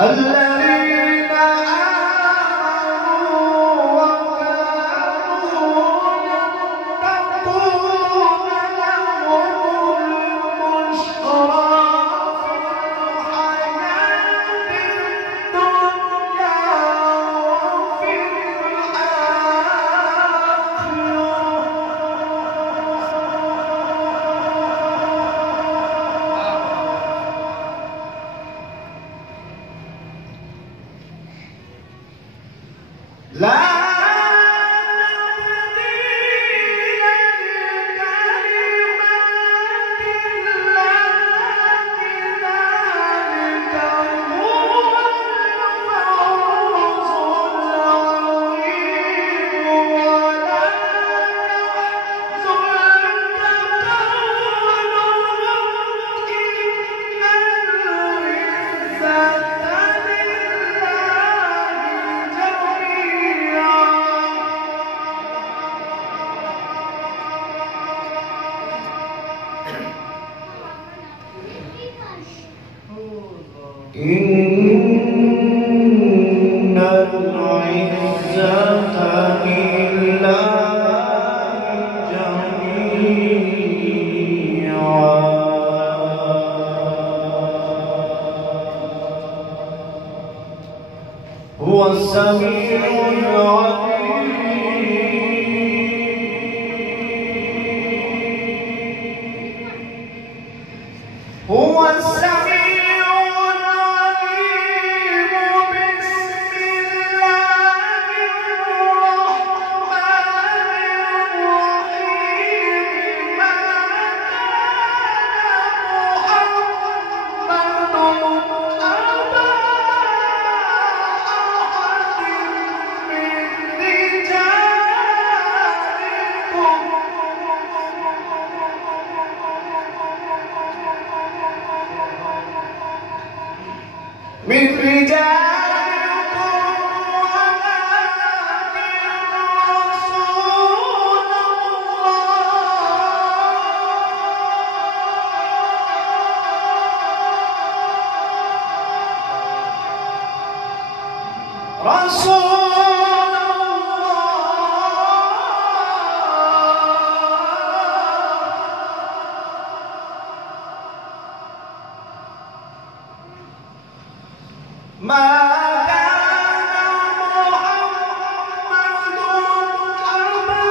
الذين آمنوا وكانوا يتقون لهم البشرى في الحياة الدنيا وفي لا إن العزة لله جميعا هو السميع العليم هو السميع من رجالكم ولكن رسول ما كان محمد أبا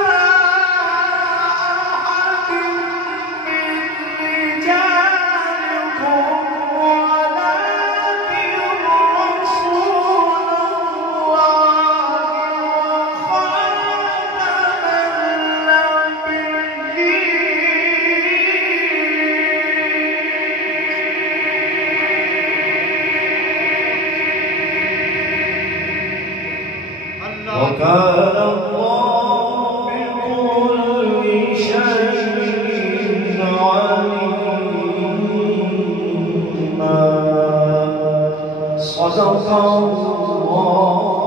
أحد من رجالكم ولكن رسول الله وخاتم النبيين وكان الله بكل شيء عليما صدق الله